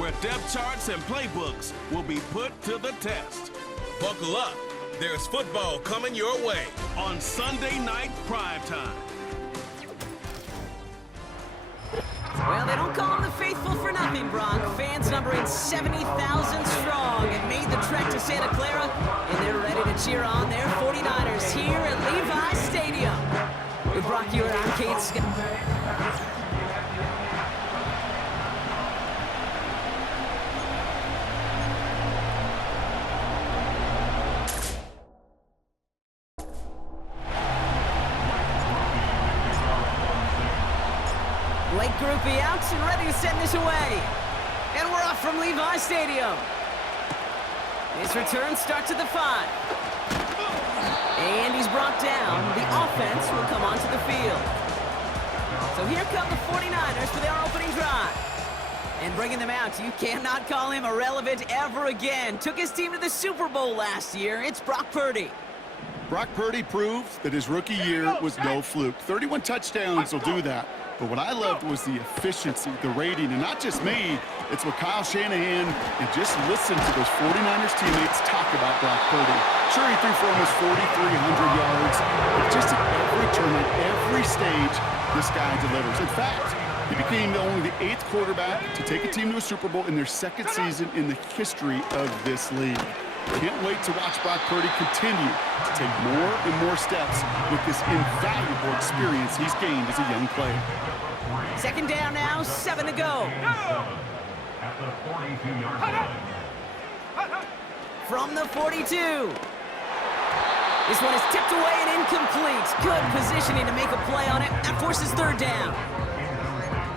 where depth charts and playbooks will be put to the test. Buckle up. There's football coming your way on Sunday Night Primetime. Well, they don't call them the faithful for nothing, Bronc. Fans numbering 70,000 strong and made the trek to Santa Clara, and they're ready to cheer on their 49ers here at Levi Stadium. With Brock, you are Arcade. Blake Groupie out and ready to send this away. And we're off from Levi Stadium. His return starts at the 5. And he's brought down. The offense will come onto the field. So here come the 49ers for their opening drive. And bringing them out, you cannot call him irrelevant ever again. Took his team to the Super Bowl last year. It's Brock Purdy. Brock Purdy proved that his rookie year was no fluke. 31 touchdowns will do that. But what I loved was the efficiency, the rating, and not just me. It's what Kyle Shanahan, and just listen to those 49ers teammates talk about Brock Purdy. Sure, he threw for almost 4,300 yards, but just at every turn, at every stage, this guy delivers. In fact, he became only the 8th quarterback to take a team to a Super Bowl in their 2nd season in the history of this league. Can't wait to watch Brock Purdy continue to take more and more steps with this invaluable experience he's gained as a young player. 2nd down now, 7 to go. At the 42-yard line. From the 42. This one is tipped away and incomplete. Good positioning to make a play on it. That forces 3rd down.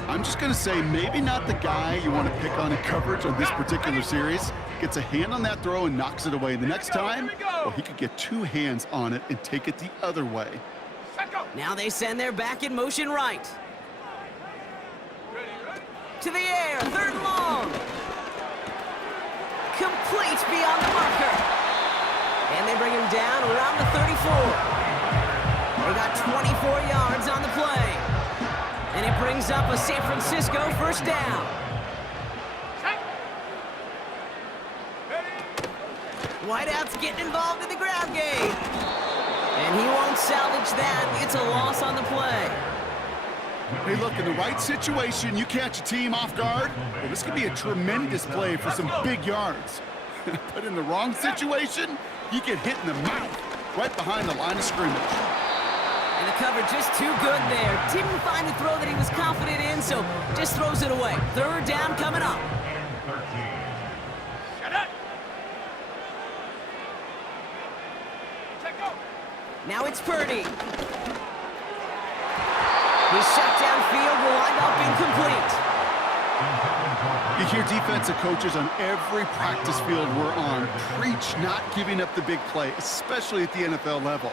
I'm just going to say maybe not the guy you want to pick on in coverage on this particular series. Gets a hand on that throw and knocks it away. The next time, well, he could get 2 hands on it and take it the other way. Now they send their back in motion right. To the air, 3rd and long. Complete beyond the marker. And they bring him down around the 34. They got 24 yards on the play. And it brings up a San Francisco 1st down. Whiteout's getting involved in the ground game. And he won't salvage that. It's a loss on the play. Hey, look, in the right situation, you catch a team off guard. Well, this could be a tremendous play for some big yards. But in the wrong situation, you get hit in the mouth right behind the line of scrimmage. And the cover just too good there. Didn't find the throw that he was confident in, so just throws it away. 3rd down coming up. Now it's Purdy. His shot downfield will wind up incomplete. You hear defensive coaches on every practice field we're on preach not giving up the big play, especially at the NFL level.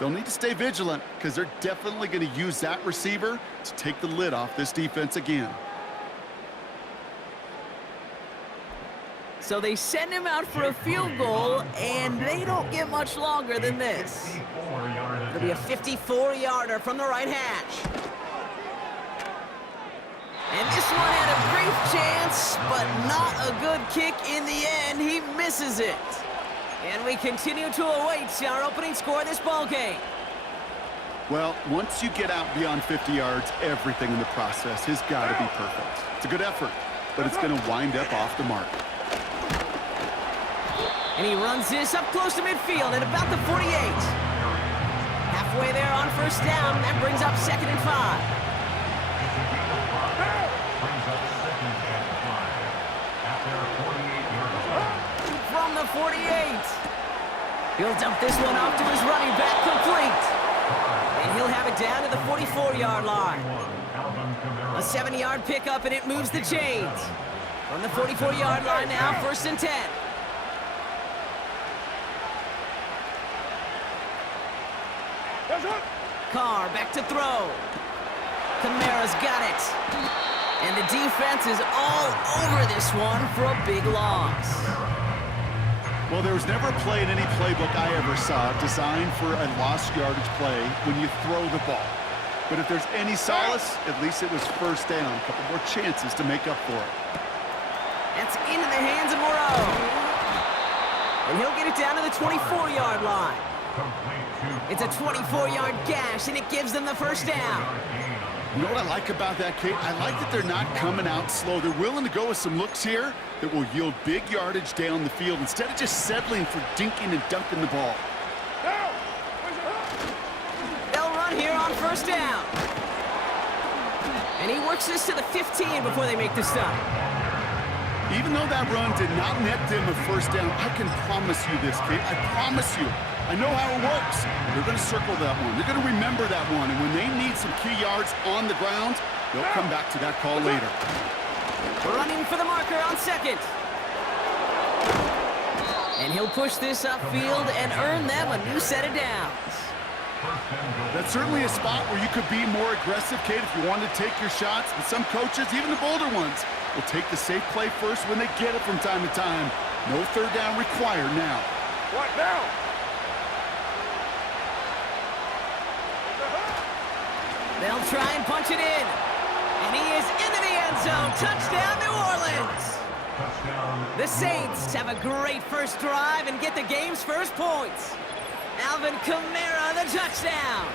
They'll need to stay vigilant because they're definitely going to use that receiver to take the lid off this defense again. So they send him out for a field goal, and they don't get much longer than this. It'll be a 54-yarder from the right hash. And this one had a brief chance, but not a good kick in the end. He misses it. And we continue to await our opening score of this ballgame. Well, once you get out beyond 50 yards, everything in the process has got to be perfect. It's a good effort, but it's going to wind up off the mark. And he runs this up close to midfield at about the 48. Halfway there on 1st down. That brings up 2nd and 5. From the 48. He'll dump this one off to his running back, complete. And he'll have it down to the 44-yard line. A 7-yard pickup, and it moves the chains. From the 44-yard line now, 1st and 10. Carr back to throw. Kamara's got it. And the defense is all over this one for a big loss. Well, there was never a play in any playbook I ever saw designed for a lost yardage play when you throw the ball. But if there's any solace, at least it was 1st down. A couple more chances to make up for it. It's into the hands of Moreau. And he'll get it down to the 24-yard line. It's a 24-yard gash, and it gives them the first down. You know what I like about that, Kate? I like that they're not coming out slow. They're willing to go with some looks here that will yield big yardage down the field instead of just settling for dinking and dunking the ball. They'll run here on first down. And he works this to the 15 before they make the stop. Even though that run did not net them a first down, I can promise you this, Kate. I promise you. I know how it works. They're going to circle that one. They're going to remember that one. And when they need some key yards on the ground, they'll come back to that call later. Running for the marker on second. And he'll push this upfield and earn them a new set of downs. That's certainly a spot where you could be more aggressive, Kate, if you wanted to take your shots. But some coaches, even the bolder ones, will take the safe play first when they get it from time to time. No third down required now. What now? They'll try and punch it in. And he is into the end zone. Touchdown, New Orleans. The Saints have a great first drive and get the game's first points. Alvin Kamara, the touchdown.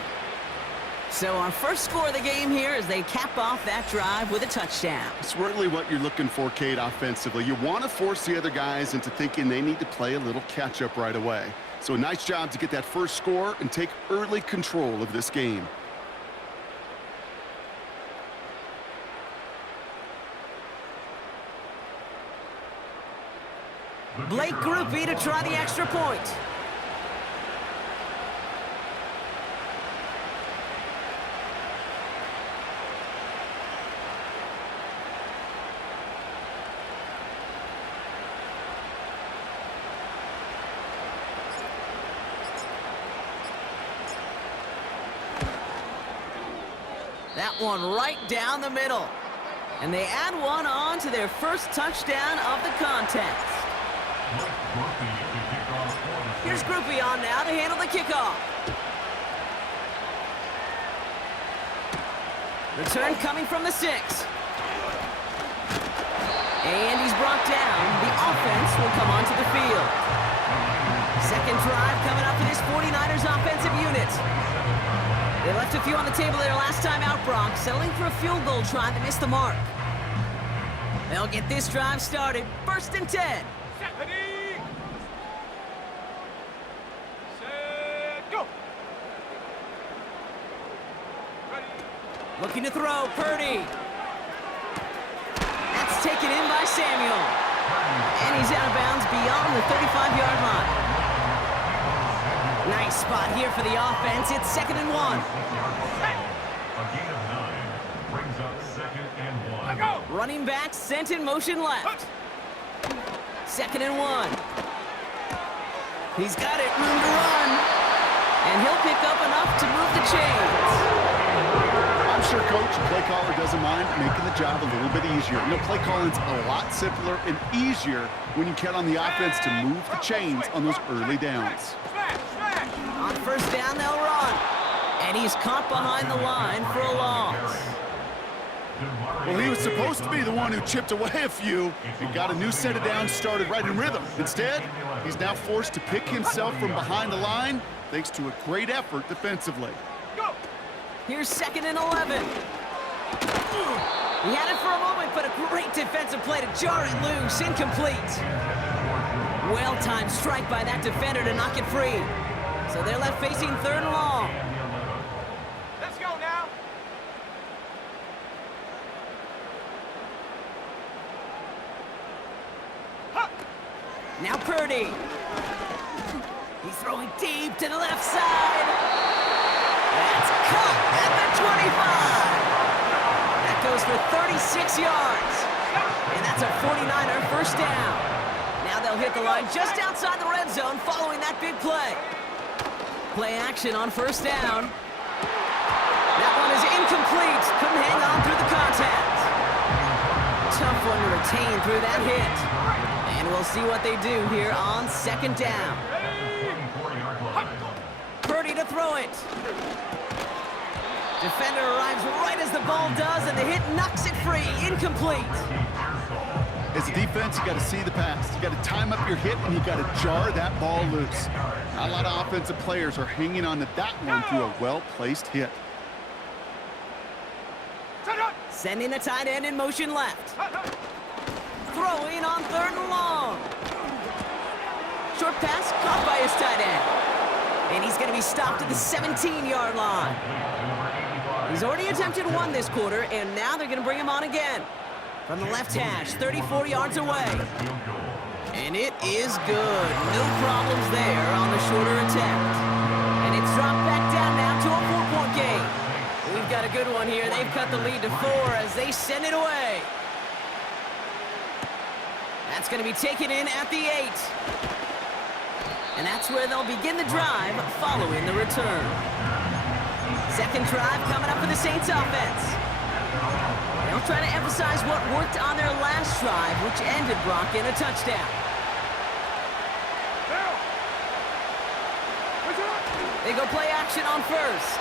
So our first score of the game here as they cap off that drive with a touchdown. It's really what you're looking for, Kate, offensively. You want to force the other guys into thinking they need to play a little catch-up right away. So a nice job to get that first score and take early control of this game. Blake Groupie to try the extra point. That one right down the middle. And they add one on to their first touchdown of the contest. Here's Groupie on now to handle the kickoff. Return coming from the 6. And he's brought down. The offense will come onto the field. Second drive coming up for this 49ers offensive unit. They left a few on the table there last time out, Brock, settling for a field goal try that missed the mark. They'll get this drive started. 1st and 10. Ready, set, go. Ready. Looking to throw, Purdy. That's taken in by Samuel. And he's out of bounds beyond the 35-yard line. Nice spot here for the offense. It's 2nd and 1. A gain of 9 brings up 2nd and 1. Running back sent in motion left. 2nd and 1. He's got it, room to run. And he'll pick up enough to move the chains. I'm sure Coach and play caller doesn't mind making the job a little bit easier. You know, play calling's a lot simpler and easier when you count on the offense to move the chains on those early downs. On 1st down, they'll run. And he's caught behind the line for a loss. Well, he was supposed to be the one who chipped away a few and got a new set of downs started right in rhythm. Instead, he's now forced to pick himself from behind the line thanks to a great effort defensively. Here's 2nd and 11. He had it for a moment, but a great defensive play to jar it loose. Incomplete. Well-timed strike by that defender to knock it free. So they're left facing 3rd and long. Let's go now. Now Purdy. He's throwing deep to the left side. That's caught at the 25. That goes for 36 yards. And that's a 49er first down. Now they'll hit the line just outside the red zone following that big play. Play action on 1st down. That one is incomplete. Couldn't hang on through the contact. Tough one to retain through that hit. And we'll see what they do here on 2nd down. Purdy to throw it. Defender arrives right as the ball does, and the hit knocks it free. Incomplete. As a defense, you got to see the pass. You got to time up your hit, and you got to jar that ball loose. Not a lot of offensive players are hanging on to that one through a well-placed hit. Sending the tight end in motion left. Throwing on 3rd and long. Short pass caught by his tight end. And he's going to be stopped at the 17-yard line. He's already attempted one this quarter, and now they're going to bring him on again. From the left hash, 34 yards away. And it is good. No problems there on the shorter attempt. And it's dropped back down now to a 4-point game. We've got a good one here. They've cut the lead to 4 as they send it away. That's going to be taken in at the 8. And that's where they'll begin the drive following the return. Second drive coming up for the Saints offense. They'll try to emphasize what worked on their last drive, which ended Brock in a touchdown. They go play action on 1st.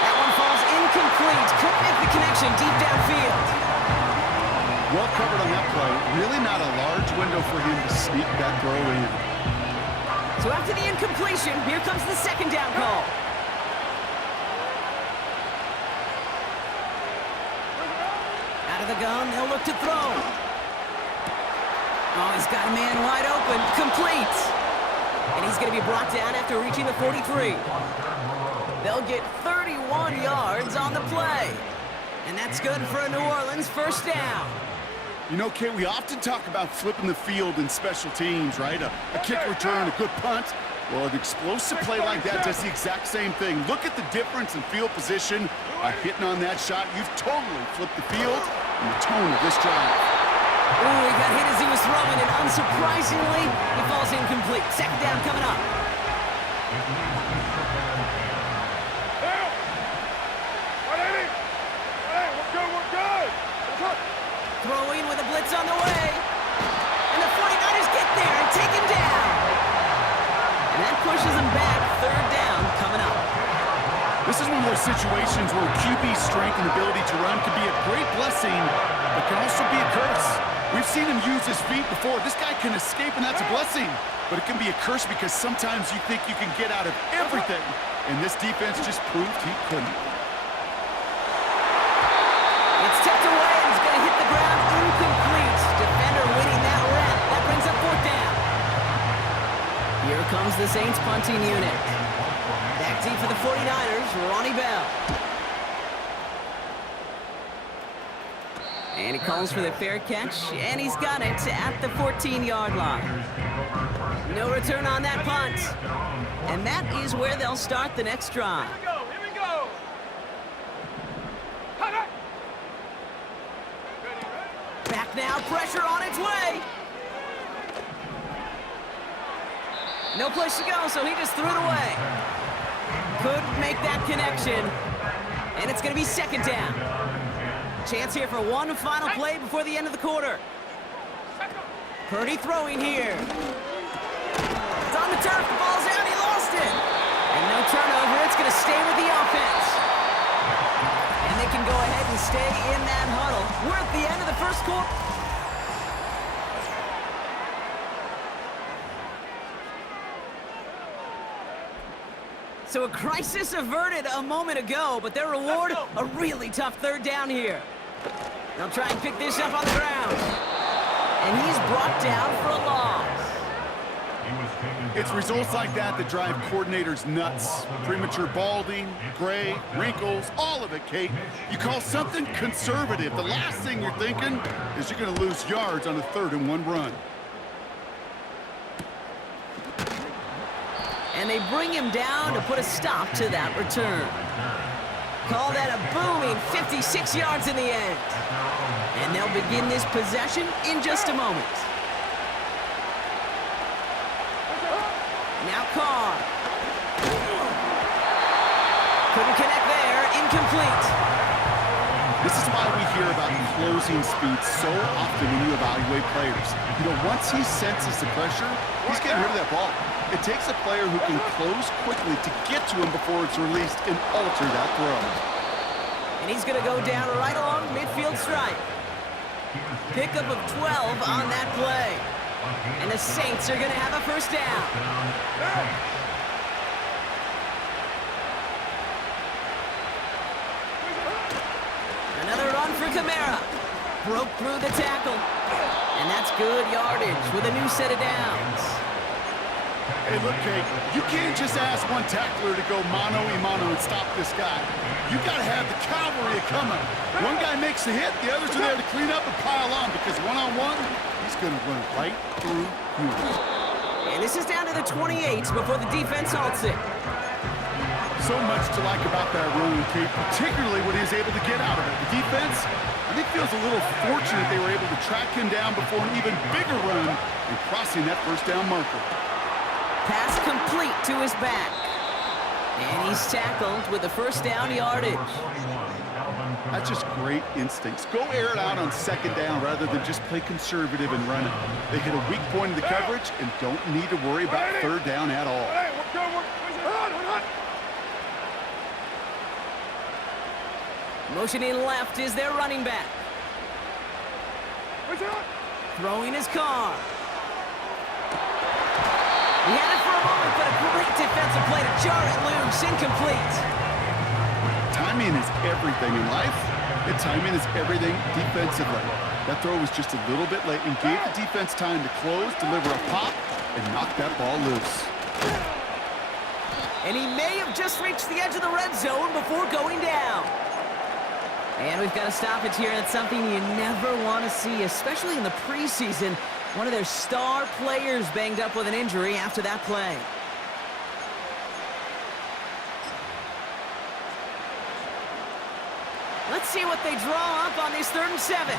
That one falls incomplete. Couldn't make the connection deep downfield. Well covered on that play. Really not a large window for him to sneak that throw in. So after the incompletion, here comes the 2nd down call. Out of the gun, they'll look to throw. Oh, he's got a man wide open. Complete. And he's going to be brought down after reaching the 43. They'll get 31 yards on the play. And that's good for a New Orleans 1st down. You know, Kate, we often talk about flipping the field in special teams, right? A kick return, a good punt. Well, an explosive play like that does the exact same thing. Look at the difference in field position. By hitting on that shot, you've totally flipped the field and the tone of this drive. Ooh, he got hit as he was throwing, and unsurprisingly, he falls incomplete. 2nd down coming up. Throwing with a blitz on the way. And the 49ers get there and take him down. And that pushes him back. 3rd down coming up. This is one of those situations where QB's strength and ability to run can be a great blessing, but can also be a curse. We've seen him use his feet before. This guy can escape, and that's a blessing. But it can be a curse because sometimes you think you can get out of everything. And this defense just proved he couldn't. It's tipped away, and it's going to hit the ground incomplete. Defender winning that rep. That brings up 4th down. Here comes the Saints punting unit. Back deep for the 49ers, Ronnie Bell. And he calls for the fair catch, and he's got it at the 14-yard line. No return on that punt. And that is where they'll start the next drive. Here we go. Back now, pressure on its way. No place to go, so he just threw it away. Couldn't make that connection. And it's going to be 2nd down. Chance here for one final play before the end of the quarter. Purdy throwing here. It's on the turf. The ball's out. He lost it. And no turnover. It's going to stay with the offense. And they can go ahead and stay in that huddle. We're at the end of the 1st quarter. So a crisis averted a moment ago, but their reward, a really tough 3rd down here. They'll try and pick this up on the ground. And he's brought down for a loss. It's results like that that drive coordinators nuts. Premature balding, gray, wrinkles, all of it, Kate. You call something conservative. The last thing you're thinking is you're going to lose yards on a 3rd and 1 run. And they bring him down to put a stop to that return. Call that a booming 56 yards in the end. And they'll begin this possession in just a moment. Now Carr. Couldn't connect there. Incomplete. This is why we hear about closing speed so often when you evaluate players. You know, once he senses the pressure, he's getting rid of that ball. It takes a player who can close quickly to get to him before it's released and alter that throw. And he's going to go down right along midfield stripe. Pickup of 12 on that play. And the Saints are going to have a first down. Another run for Kamara. Broke through the tackle. And that's good yardage with a new set of downs. Hey, look, Kate, you can't just ask one tackler to go mano-a-mano and stop this guy. You got to have the cavalry coming. One guy makes a hit, the others are there to clean up and pile on, because one-on-one, he's going to run right through you. And this is down to the 28 before the defense halts it. So much to like about that run, Kate, particularly when he was able to get out of it. The defense, I think, feels a little fortunate they were able to track him down before an even bigger run and crossing that first down marker. Pass complete to his back. And he's tackled with the first down yardage. That's just great instincts. Go air it out on second down rather than just play conservative and run it. They hit a weak point in the coverage and don't need to worry about third down at all. Motioning left is their running back. Throwing his car. He had it for a moment, but a great defensive play to jar it loose. Incomplete. Timing is everything in life, and timing is everything defensively. That throw was just a little bit late and gave the defense time to close, deliver a pop, and knock that ball loose. And he may have just reached the edge of the red zone before going down. And we've got to stop it here. That's something you never want to see, especially in the preseason. One of their star players banged up with an injury after that play. Let's see what they draw up on this 3rd and 7.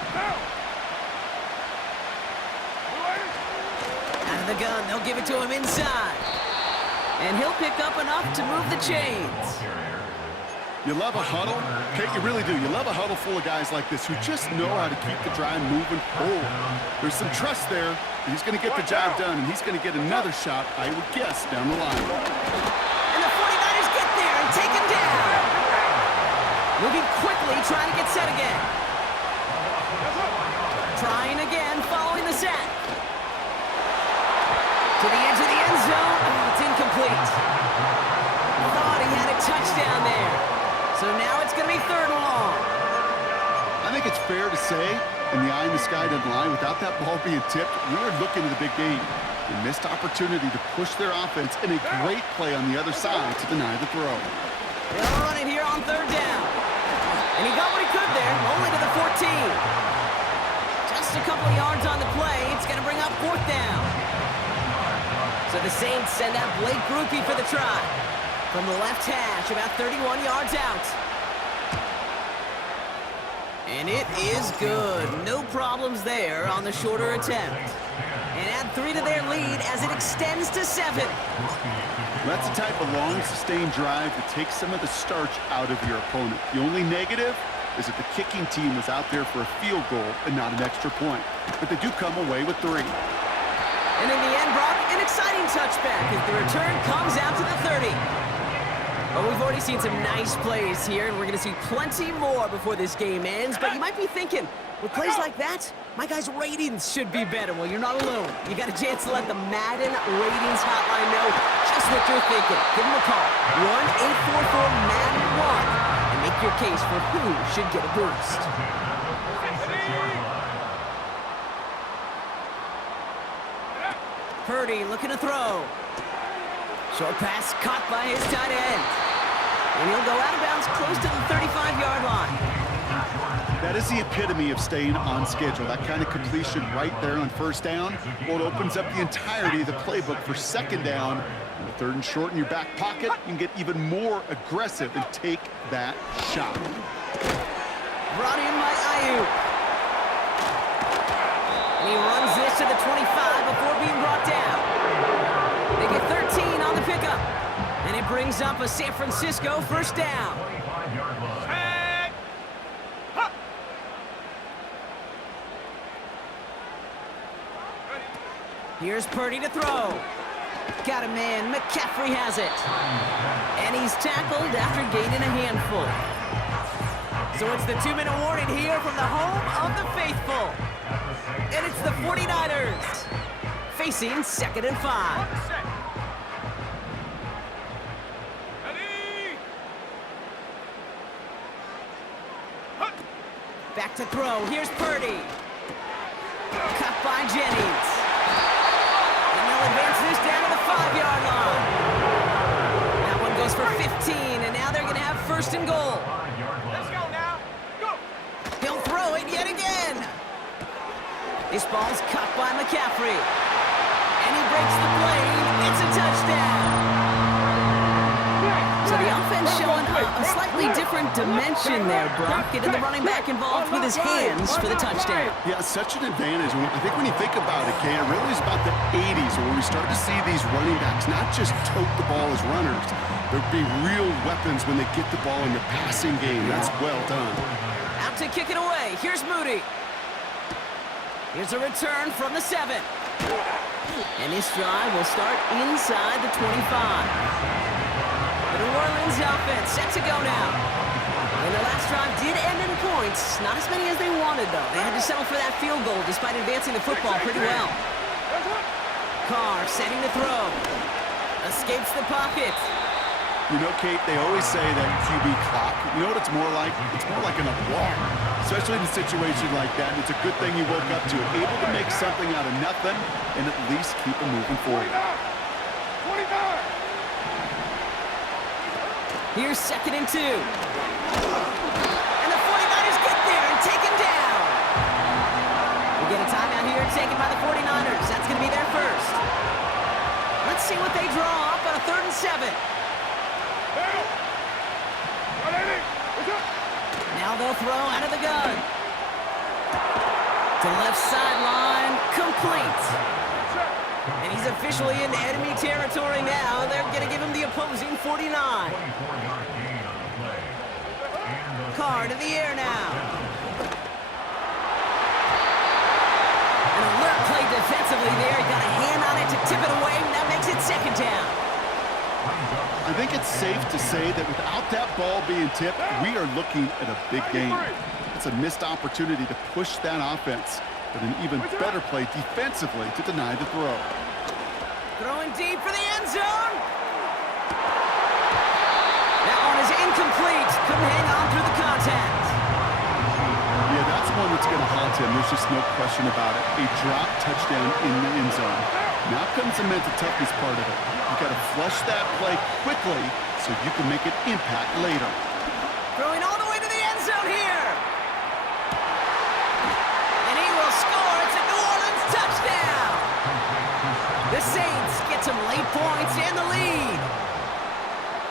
Out of the gun, they'll give it to him inside. And he'll pick up enough to move the chains. You love a huddle? Kate, you really do. You love a huddle full of guys like this who just know how to keep the drive moving forward. There's some trust there. He's going to get the job done, and he's going to get another shot, I would guess, down the line. And the 49ers get there and take him down. Moving quickly, trying to get set again. Trying again, following the sack. To the edge of the end zone. Oh, it's incomplete. Thought he had a touchdown there. So now it's going to be 3rd and long. I think it's fair to say, in the eye in the sky doesn't lie, without that ball being tipped, we were looking at the big game. They missed opportunity to push their offense, and a great play on the other side to deny the throw. They'll run it here on 3rd down. And he got what he could there, only to the 14. Just a couple of yards on the play. It's going to bring up 4th down. So the Saints send out Blake Grupe for the try. From the left hash, about 31 yards out. And it is good. No problems there on the shorter attempt. And add 3 to their lead as it extends to 7. That's the type of long, sustained drive that takes some of the starch out of your opponent. The only negative is that the kicking team was out there for a field goal and not an extra point. But they do come away with 3. And in the end, Brock, an exciting touchback as the return comes out to the 30. Well, we've already seen some nice plays here, and we're going to see plenty more before this game ends. But you might be thinking, with plays like that, my guys' ratings should be better. Well, you're not alone. You got a chance to let the Madden ratings hotline know just what you're thinking. Give them a call, 1-844-MADDEN-1, and make your case for who should get a boost. Purdy looking to throw. Short pass caught by his tight end. And he'll go out of bounds close to the 35-yard line. That is the epitome of staying on schedule. That kind of completion right there on 1st down. Well, it opens up the entirety of the playbook for 2nd down. And the 3rd and short in your back pocket, you can get even more aggressive and take that shot. Brought in by Ayuk. And he runs this to the 25 before being brought down. They get 13 on the pickup. And it brings up a San Francisco 1st down. Here's Purdy to throw. Got a man. McCaffrey has it. And he's tackled after gaining a handful. So it's the 2-minute warning here from the home of the faithful. And it's the 49ers facing 2nd and 5. Set. Ready. Hut. Back to throw. Here's Purdy. Cut by Jennings. And they'll advance this down to the 5-yard line. That one goes for 15, and now they're going to have 1st and goal. Let's go now. Go. He'll throw it yet again. This ball's caught by McCaffrey. And he breaks the play. It's a touchdown. So the offense showing a slightly different dimension there, Brock. Getting the running back involved with his hands for the touchdown. Yeah, such an advantage. I think when you think about it, Kay, it really is about the 80s where we start to see these running backs not just tote the ball as runners. There'd be real weapons when they get the ball in the passing game. That's well done. Out to kick it away. Here's Moody. Here's a return from the 7. And this drive will start inside the 25. The New Orleans offense set to go now. And the last drive did end in points. Not as many as they wanted, though. They had to settle for that field goal despite advancing the football pretty well. Carr setting to throw. Escapes the pocket. You know, Kate, they always say that QB clock. You know what it's more like? It's more like an alarm, especially in a situation like that. And it's a good thing you woke up to it. Able to make something out of nothing and at least keep them moving forward. 29. Here's 2nd and 2. And the 49ers get there and take him down. We get a timeout here taken by the 49ers. That's going to be their first. Let's see what they draw up on a 3rd and 7. Now they'll throw out of the gun. To the left sideline, complete. And he's officially into enemy territory now. They're going to give him the opposing 49. Carr to the air now. An alert play defensively there. He got a hand on it to tip it away, and that makes it 2nd down. I think it's safe to say that without that ball being tipped, we are looking at a big game. It's a missed opportunity to push that offense, but an even better play defensively to deny the throw. Throwing deep for the end zone. That one is incomplete. Couldn't hang on through the contact. Yeah, that's one that's going to haunt him. There's just no question about it. A drop touchdown in the end zone. Now comes the mental toughness part of it. You've got to flush that play quickly so you can make an impact later. Throwing all the way to the end zone here. And he will score. It's a New Orleans touchdown. The Saints get some late points and the lead.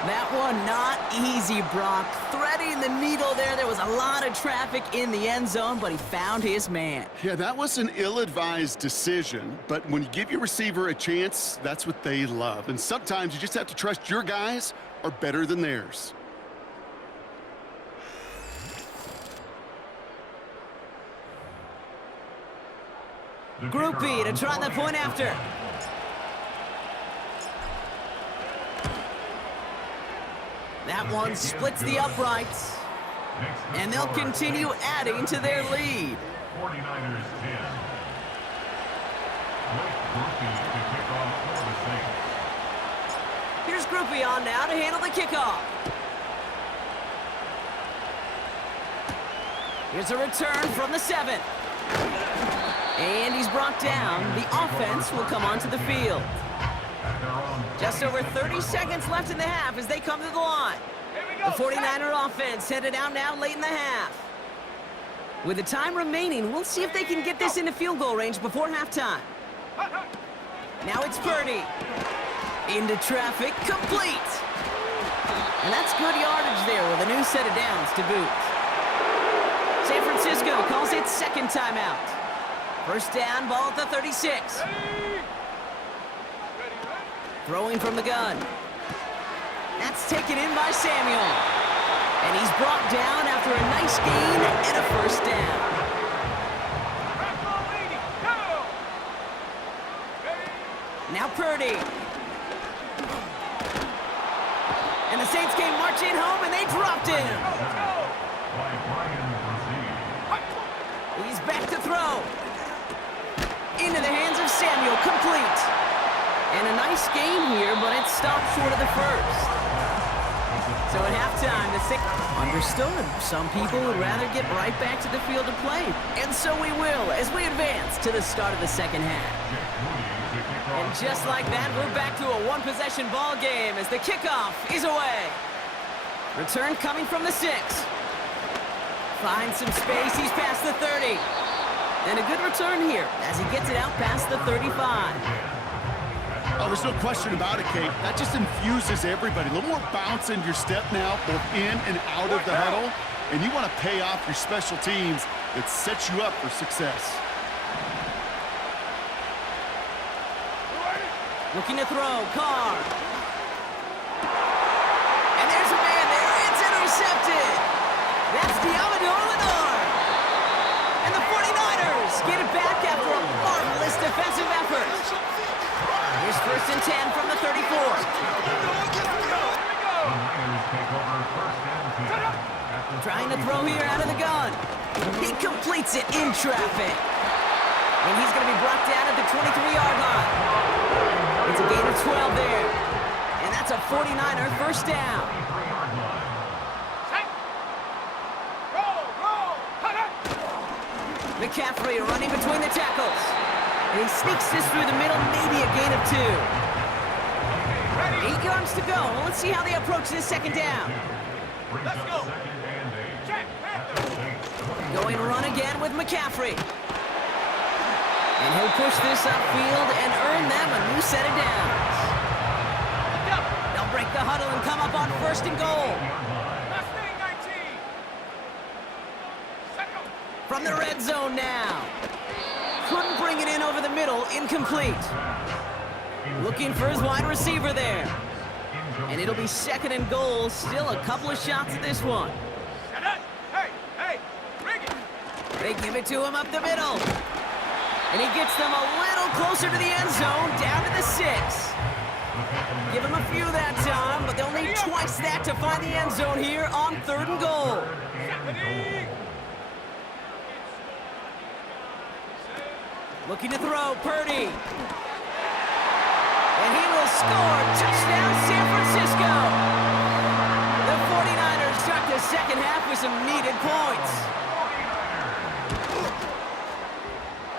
That one not easy, Brock. Threading the needle there. There was a lot of traffic in the end zone, but he found his man. Yeah, that was an ill-advised decision, but when you give your receiver a chance, that's what they love. And sometimes you just have to trust your guys are better than theirs. Group B to try the point after. That one splits the uprights. And they'll continue adding to their lead. 49ers 10. Blake Groupie to kick off for the Saints. Here's Groupie on now to handle the kickoff. Here's a return from the 7. And he's brought down. The offense will come onto the field. Just over 30 seconds left in the half as they come to the line. The 49er offense headed out now late in the half. With the time remaining, we'll see if they can get this into field goal range before halftime. Now it's Purdy. Into traffic, complete. And that's good yardage there with a new set of downs to boot. San Francisco calls it 2nd timeout. First down, ball at the 36. Throwing from the gun. That's taken in by Samuel. And he's brought down after a nice gain and a first down. Now Purdy. And the Saints came marching home and they dropped him. He's back to throw. Into the hands of Samuel, complete. And a nice game here, but it stopped short of the first. So at halftime, the six... Understood. Some people would rather get right back to the field to play. And so we will as we advance to the start of the second half. And just like that, we're back to a one-possession ball game as the kickoff is away. Return coming from the 6. Finds some space. He's past the 30. And a good return here as he gets it out past the 35. Oh, there's no question about it, Kate. That just infuses everybody. A little more bounce in your step now, both in and out of the huddle. And you want to pay off your special teams that sets you up for success. Looking to throw, Carr. And there's a man there. It's intercepted. That's Diamador Lenore. And the 49ers get it back after a marvelous defensive effort. Here's 1st and 10 from the 34. Trying to throw here out of the gun. He completes it in traffic. And he's going to be brought down at the 23-yard line. It's a gain of 12 there. And that's a 49er first down. McCaffrey running between the tackles. And he sneaks this through the middle, maybe a gain of 2. 8 yards to go. Let's see how they approach this second down. Let's go. Going run again with McCaffrey. And he'll push this upfield and earn them a new set of downs. They'll break the huddle and come up on 1st and goal. From the red zone now. Couldn't bring it in over the middle, incomplete. Looking for his wide receiver there. And it'll be 2nd and goal, still a couple of shots at this one. Hey, bring it. They give it to him up the middle. And he gets them a little closer to the end zone, down to the 6. Give him a few that time, but they'll need twice that to find the end zone here on 3rd and goal. Looking to throw, Purdy. And he will score. Touchdown, San Francisco. The 49ers start the second half with some needed points.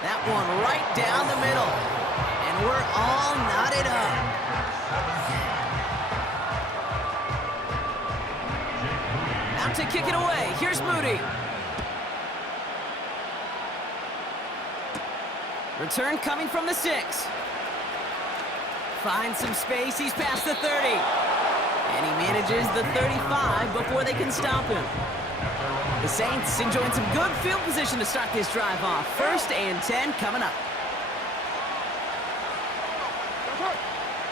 That one right down the middle. And we're all knotted up. Out to kick it away. Here's Moody. Return coming from the 6. Finds some space. He's past the 30. And he manages the 35 before they can stop him. The Saints enjoying some good field position to start this drive off. 1st and 10 coming up.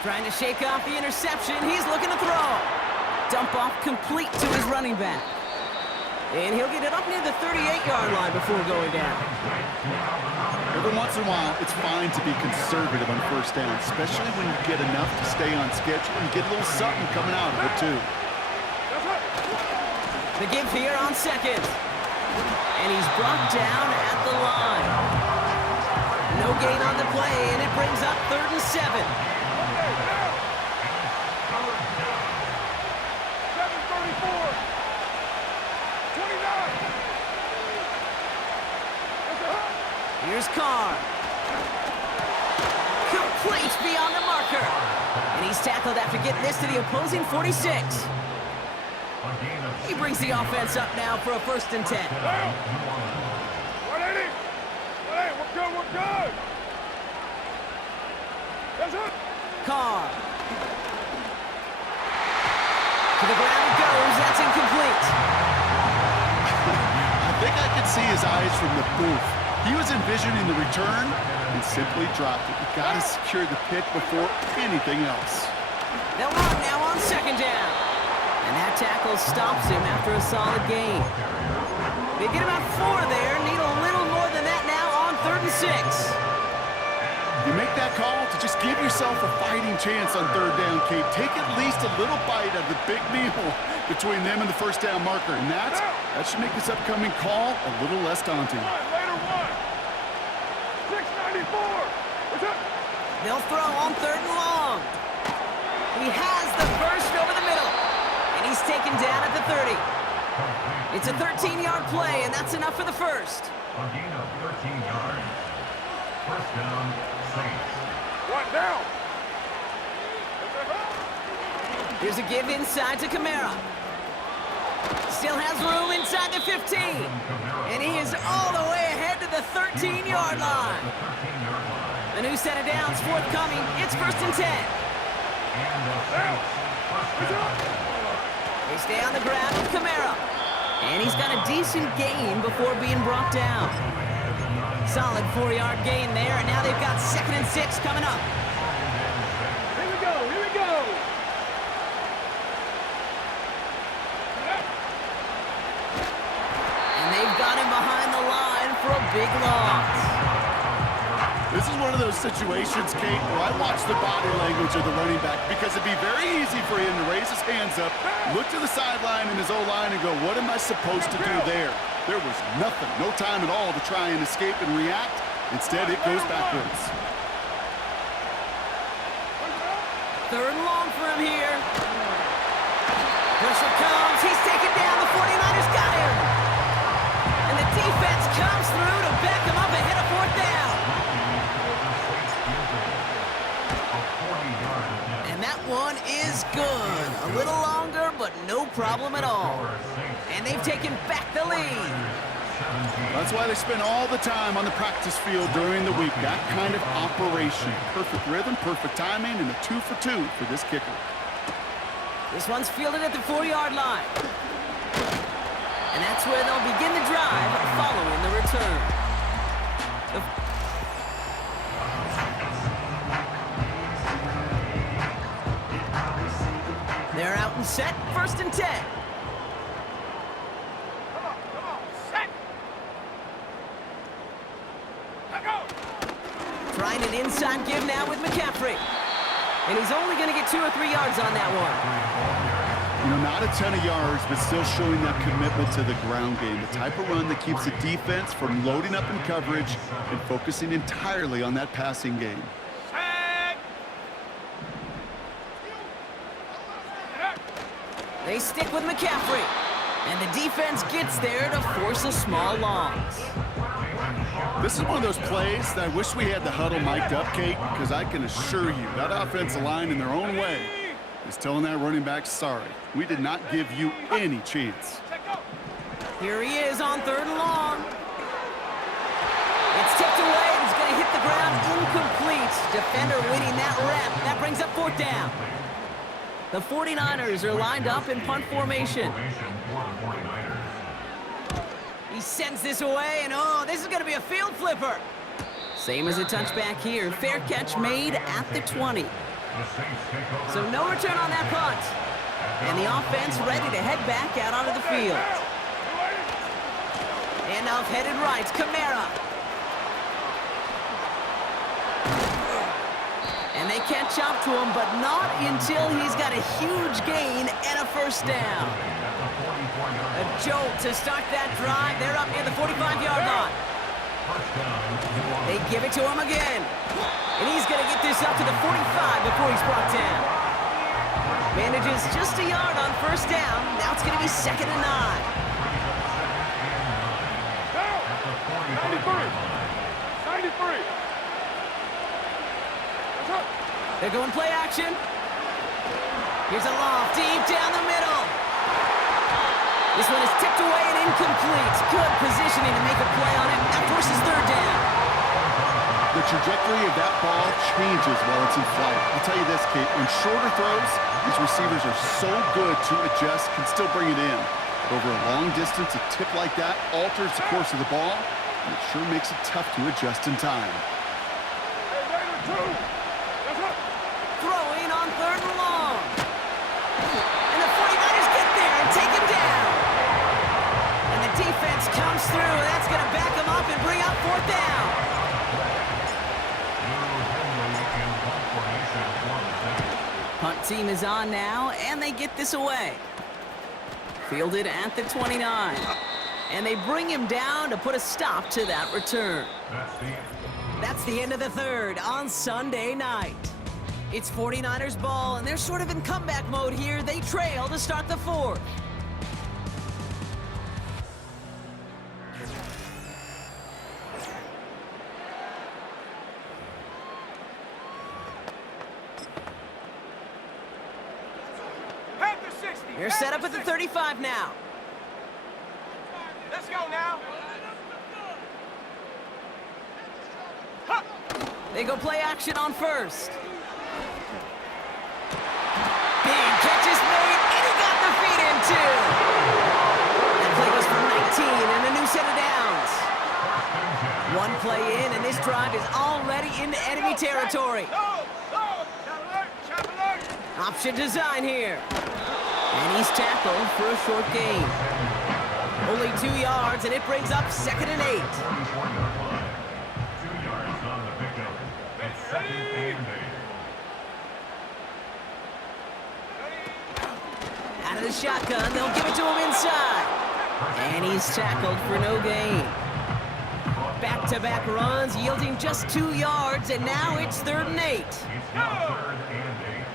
Trying to shake off the interception. He's looking to throw. Dump off complete to his running back. And he'll get it up near the 38-yard line before going down. Every once in a while, it's fine to be conservative on 1st down, especially when you get enough to stay on schedule and get a little something coming out of it, too. The give here on 2nd. And he's brought down at the line. No gain on the play, and it brings up 3rd and 7. 7:34. Here's Carr. Complete beyond the marker. And he's tackled after getting this to the opposing 46. He brings the offense up now for a 1st and 10. 180. We're good. That's it. Carr. To the ground it goes. That's incomplete. I think I could see his eyes from the booth. He was envisioning the return and simply dropped it. You got to secure the pick before anything else. They'll run now on 2nd down. And that tackle stops him after a solid gain. They get about 4 there. Need a little more than that now on 3rd and 6. You make that call to just give yourself a fighting chance on 3rd down, Kate. Take at least a little bite of the big meal between them and the 1st down marker. And that should make this upcoming call a little less daunting. Later, They'll throw on 3rd and long. He has the first over the middle. And he's taken down at the 30. It's a 13-yard play, and that's enough for the first. A gain of 13 yards. First down, Saints. One down. Here's a give inside to Kamara. Still has room inside the 15. And he is all the way ahead to the 13-yard line. A new set of downs forthcoming. It's 1st and 10. And the Saints first down. They stay on the ground with Kamara. And he's got a decent gain before being brought down. Solid 4-yard gain there, and now they've got 2nd and 6 coming up. Here we go. Here we go. And they've got him behind the line for a big loss. This is one of those situations, Kate, where I watch the body language of the running back because it'd be very easy for him to raise his hands up, look to the sideline in his O-line and go, what am I supposed to do there? There was nothing, no time at all to try and escape and react. Instead, it goes backwards. 3rd and long for him here. Pressure comes. He's taken down. The 49ers got him. And the defense comes through to back him up ahead of 4th down. And that one is good. A little longer, but no problem at all. And they've taken back the lead. That's why they spend all the time on the practice field during the week. That kind of operation. Perfect rhythm, perfect timing, and a 2 for 2 for this kicker. This one's fielded at the 4-yard line. And that's where they'll begin the drive following the return. They're out and set, 1st and 10. Come on. Set. Let go. Trying an inside give now with McCaffrey. And he's only going to get 2 or 3 yards on that one. You know, not a ton of yards, but still showing that commitment to the ground game. The type of run that keeps the defense from loading up in coverage and focusing entirely on that passing game. Set. They stick with McCaffrey. And the defense gets there to force a small loss. This is one of those plays that I wish we had the huddle mic'd up, Kate, because I can assure you that offensive line in their own way is telling that running back, sorry, we did not give you any chance. Here he is on 3rd and long. It's tipped away and he's going to hit the ground incomplete. Defender winning that rep. That brings up 4th down. The 49ers are lined up in punt formation. He sends this away, and oh, this is going to be a field flipper. Same as a touchback here. Fair catch made at the 20. So no return on that punt. And the offense ready to head back out onto the field. Handoff headed right. Kamara. And they catch up to him, but not until he's got a huge gain and a 1st down. A jolt to start that drive. They're up near the 45-yard line. They give it to him again. And he's going to get this up to the 45 before he's brought down. Manages just a yard on 1st down. Now it's going to be 2nd and 9. 93. They're going play action. Here's a loft deep down the middle. This one is tipped away and incomplete. Good positioning to make a play on it. That forces 3rd down. The trajectory of that ball changes while it's in flight. I'll tell you this, Kate, on shorter throws, these receivers are so good to adjust, can still bring it in. But over a long distance, a tip like that alters the course of the ball, and it sure makes it tough to adjust in time. Throwing on 3rd and long. And the 49ers get there and take him down. And the defense comes through. That's going to back him up and bring up 4th down. Punt team is on now, and they get this away. Fielded at the 29. And they bring him down to put a stop to that return. That's the end of the third on Sunday night. It's 49ers ball, and they're sort of in comeback mode here. They trail to start the fourth. Panther 60. They're set up at the 35 now. Let's go now. They go play action on first. Big catch is made, and he got the feet in too. That play goes for 19 and a new set of downs. One play in, and this drive is already into enemy territory. Go, go. Chop alert. Option design here. And he's tackled for a short gain. Only 2 yards, and it brings up 2nd and 8. 2 yards on the pickup. It's 2nd and 8. Out of the shotgun, they'll give it to him inside. And he's tackled for no gain. Back-to-back runs, yielding just 2 yards, and now it's 3rd and 8. It's now 3rd and 8.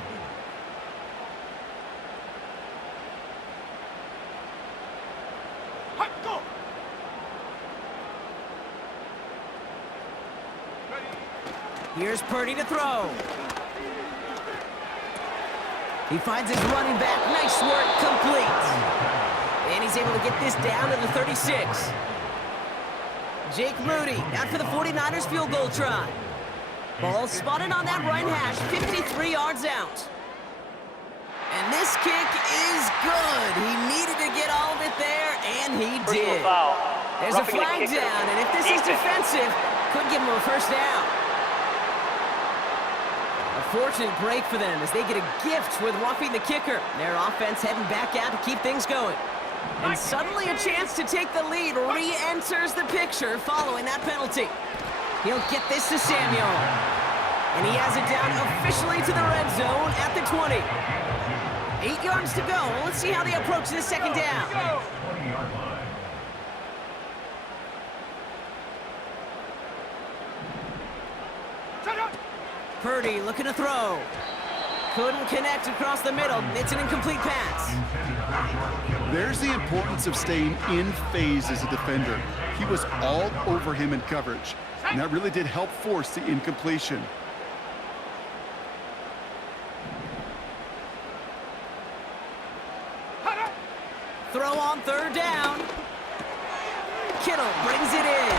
Go. Here's Purdy to throw. He finds his running back. Nice work, complete. And he's able to get this down to the 36. Jake Moody out for the 49ers field goal try. Ball spotted on that right hash, 53 yards out. And this kick is good. He needed to get all of it there, and he did. There's a flag down, and if this is defensive, could give him a first down. A fortunate break for them as they get a gift with roughing the kicker. Their offense heading back out to keep things going. And suddenly a chance to take the lead re-enters the picture following that penalty. He'll get this to Samuel. And he has it down officially to the red zone at the 20. 8 yards to go. Let's see how they approach this second down. 20-yard line. Purdy looking to throw. Couldn't connect across the middle. It's an incomplete pass. There's the importance of staying in phase as a defender. He was all over him in coverage, and that really did help force the incompletion. Throw on 3rd down. Kittle brings it in.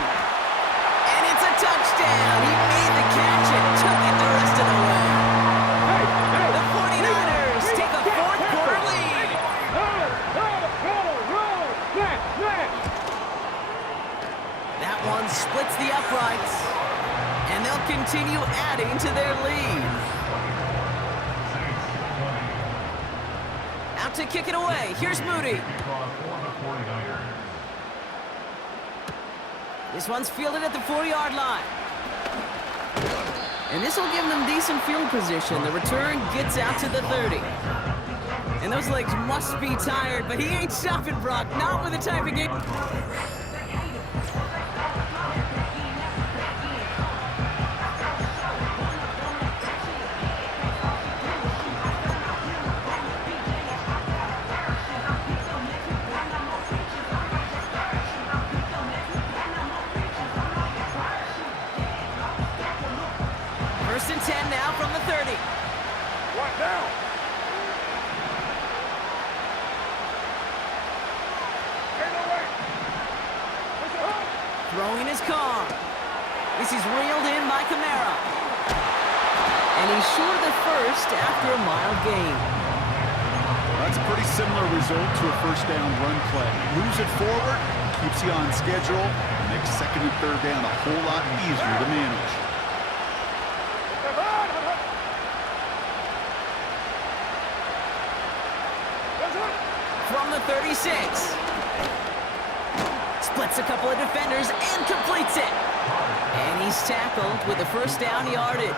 And it's a touchdown. He made the catch and took it the rest of the way. The 49ers take a 4th quarter lead. That one splits the uprights. And they'll continue adding to their lead. Out to kick it away. Here's Moody. This one's fielded at the 4-yard line. And this will give them decent field position. The return gets out to the 30. And those legs must be tired, but he ain't stopping, Brock. Not with the type of game. First and 10 now from the 30. One down. Throwing his car. This is reeled in by Kamara. And he's short of the first after a mild gain. That's a pretty similar result to a first down run play. Moves it forward, keeps you on schedule, makes 2nd and 3rd down a whole lot easier to manage. From the 36. Splits a couple of defenders and completes it. And he's tackled with the first down yardage.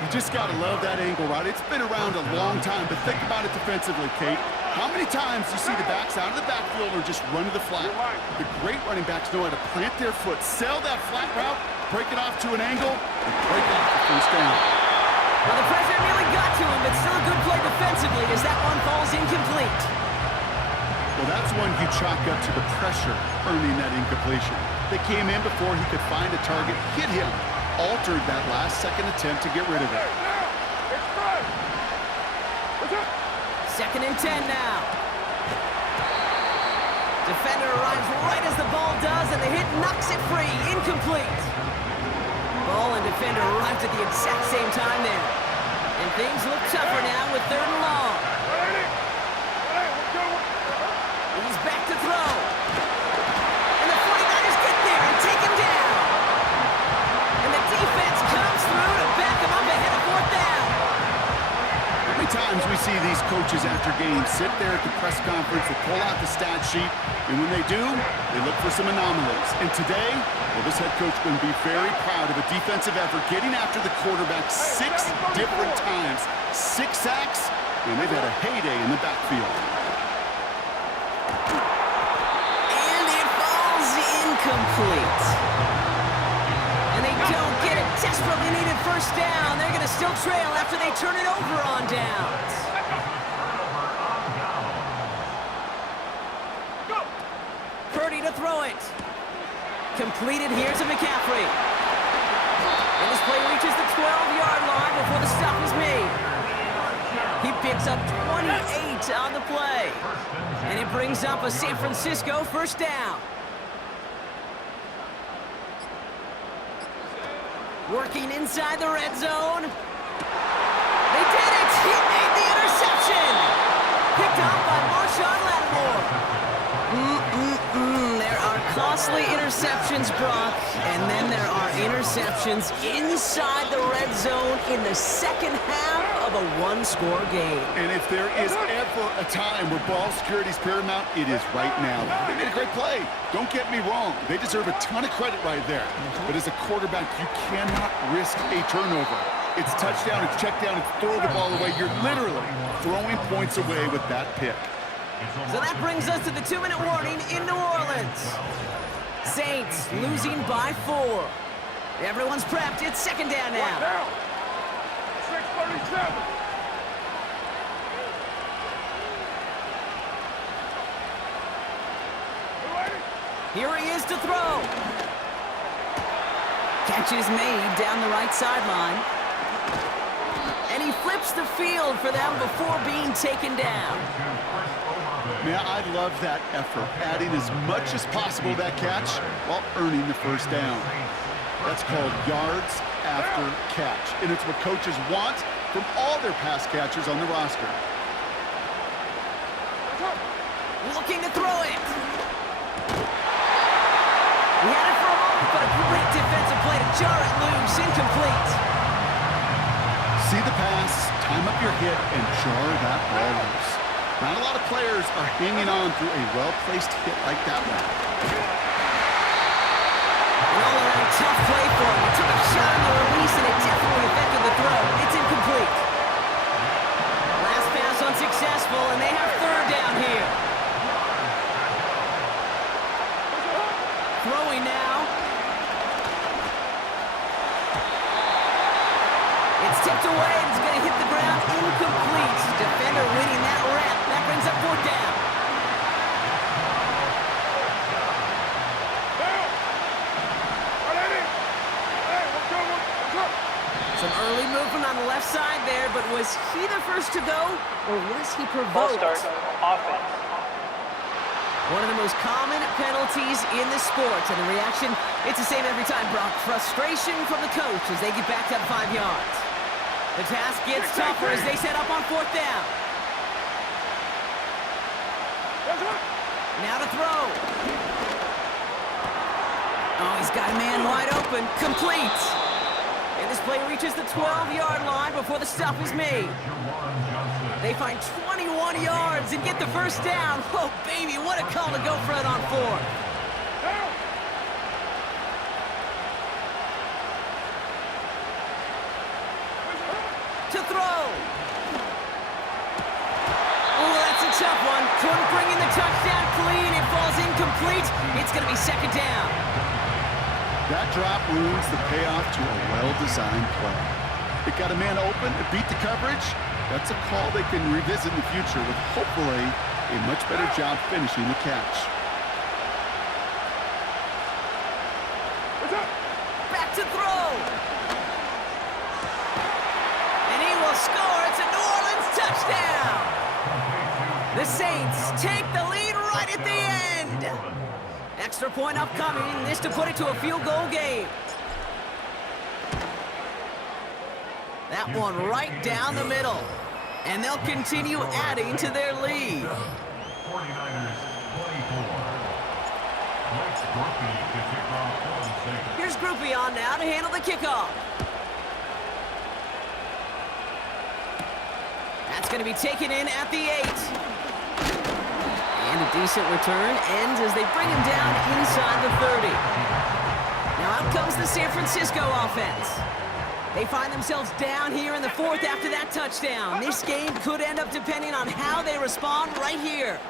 You just got to love that angle, right? It's been around a long time, but think about it defensively, Kate. How many times do you see the backs out of the backfield or just run to the flat? The great running backs know how to plant their foot, sail that flat route, break it off to an angle, and break off the first down. Well, the pressure nearly got to him, but still a good play defensively as that one falls incomplete. Well, that's one you chalk up to the pressure earning that incompletion. They came in before he could find a target, hit him, altered that last-second attempt to get rid of it. Second and 10 now. Defender arrives right as the ball does, and the hit knocks it free. Incomplete. Ball and defender arrived at the exact same time there. And things look tougher now with 3rd and long. He's back to throw. And the 49ers get there and take him down. And the defense comes through to back him up ahead of 4th down. How many times we see these coaches after games sit there at the press conference, they pull out the stat sheet, and when they do, they look for some anomalies. And today, well, this head coach is going to be very proud of a defensive effort getting after the quarterback 6 different times. 6 sacks, and they've had a heyday in the backfield. And it falls incomplete. And they don't get a desperately needed first down. They're going to still trail after they turn it over on downs. Purdy to throw it. Completed here to McCaffrey. And this play reaches the 12-yard line before the stop is made. He picks up 28 on the play. And it brings up a San Francisco first down. Working inside the red zone. They did it! He made the interception! Picked off by Marshawn Lattimore. There are costly interceptions, Brock, and then there are interceptions inside the red zone in the second half of a one-score game. And if there is ever a time where ball security is paramount, it is right now. They made a great play. Don't get me wrong. They deserve a ton of credit right there. But as a quarterback, you cannot risk a turnover. It's touchdown, it's check down, it's throw the ball away. You're literally throwing points away with that pick. So that brings us to the 2-minute warning in New Orleans. Saints losing by 4. Everyone's prepped. It's second down now. 6:37. Here he is to throw. Catch is made down the right sideline. And he flips the field for them before being taken down. Man, I love that effort, adding as much as possible to that catch while earning the first down. That's called yards after catch, and it's what coaches want from all their pass catchers on the roster. Looking to throw it. He had it for a moment, but a great defensive play to jar it loose. Incomplete. See the pass, time up your hit, and jar that ball loose. Not a lot of players are hanging on through a well-placed hit like that one. Well, a tough play for him. He took a shot on the release, and it definitely affected the throw. It's incomplete. Last pass unsuccessful, and they have 3rd down here. Throwing now. It's tipped away, and it's going to hit the ground. Incomplete. Defender winning that rep. That brings up 4th down. Some early movement on the left side there, but was he the first to go, or was he provoked? Start offense. One of the most common penalties in the sport, and the reaction, it's the same every time, Brock. Frustration from the coach as they get back up 5 yards. The task gets tougher as they set up on 4th down. Now to throw. Oh, he's got a man wide open. Complete. And this play reaches the 12-yard line before the stop is made. They find 21 yards and get the first down. Oh, baby, what a call to go for it on 4th. To throw. Oh, that's a tough one. Couldn't bring in the touchdown clean. It falls incomplete. It's going to be second down. That drop ruins the payoff to a well-designed play. It got a man open, it beat the coverage. That's a call they can revisit in the future with hopefully a much better job finishing the catch. Back to throw. And he will score. It's a New Orleans touchdown. The Saints take the lead right at the end. Extra point upcoming. This to put it to a field goal game. That one right down the middle. And they'll continue adding to their lead. 49ers 24. Next, Groupie to kick off for the Saints. Here's Groupie on now to handle the kickoff. That's going to be taken in at the 8. And a decent return ends as they bring him down inside the 30. Now out comes the San Francisco offense. They find themselves down here in the 4th after that touchdown. This game could end up depending on how they respond right here.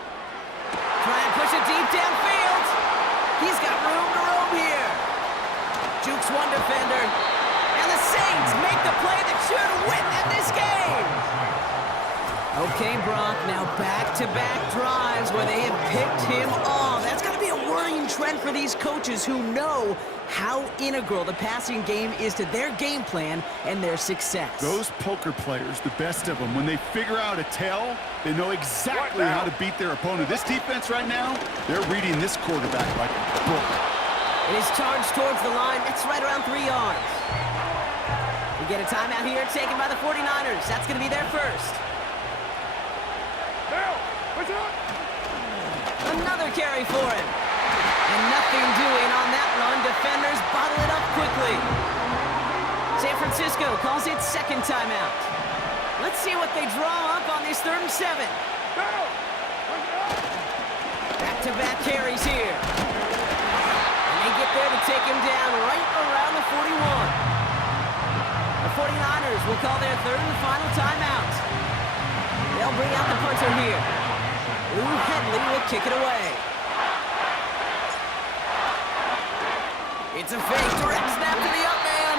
Try and push it deep downfield. He's got room to roam here. Jukes one defender. And the Saints make the play that should win them this game. Okay, Brock, now back-to-back drives where they have picked him off. That's got to be a worrying trend for these coaches who know how integral the passing game is to their game plan and their success. Those poker players, the best of them, when they figure out a tell, they know exactly how to beat their opponent. This defense right now, they're reading this quarterback like a book. It is charged towards the line. That's right around 3 yards. We get a timeout here taken by the 49ers. That's going to be their first. Another carry for him. And nothing doing on that run. Defenders bottle it up quickly. San Francisco calls it second timeout. Let's see what they draw up on this 3rd and 7. Back-to-back carries here. And they get there to take him down right around the 41. The 49ers will call their 3rd and final timeout. They'll bring out the punter here. Lou Hedley will kick it away. It's a fake direct snap to the up man.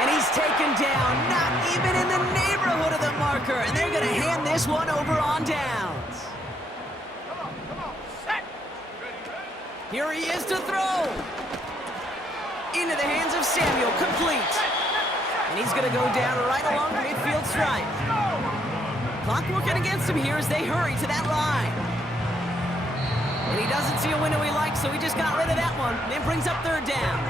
And he's taken down, not even in the neighborhood of the marker. And they're going to hand this one over on downs. Come on, set. Here he is to throw. Into the hands of Samuel, complete. And he's going to go down right along the midfield stripe. Clock working against him here as they hurry to that line. And he doesn't see a window he likes, so he just got rid of that one. Then brings up 3rd down.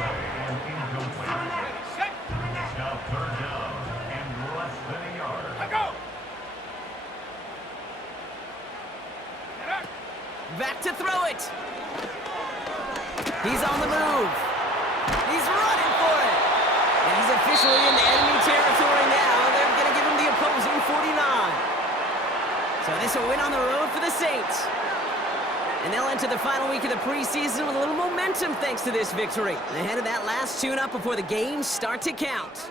Now 3rd down and less than a yard. Back to throw it. He's on the move. He's running for it. And he's officially in enemy territory now. They're going to give him the opposing 49. So this will win on the road for the Saints. And they'll enter the final week of the preseason with a little momentum thanks to this victory. Ahead of that last tune-up before the games start to count.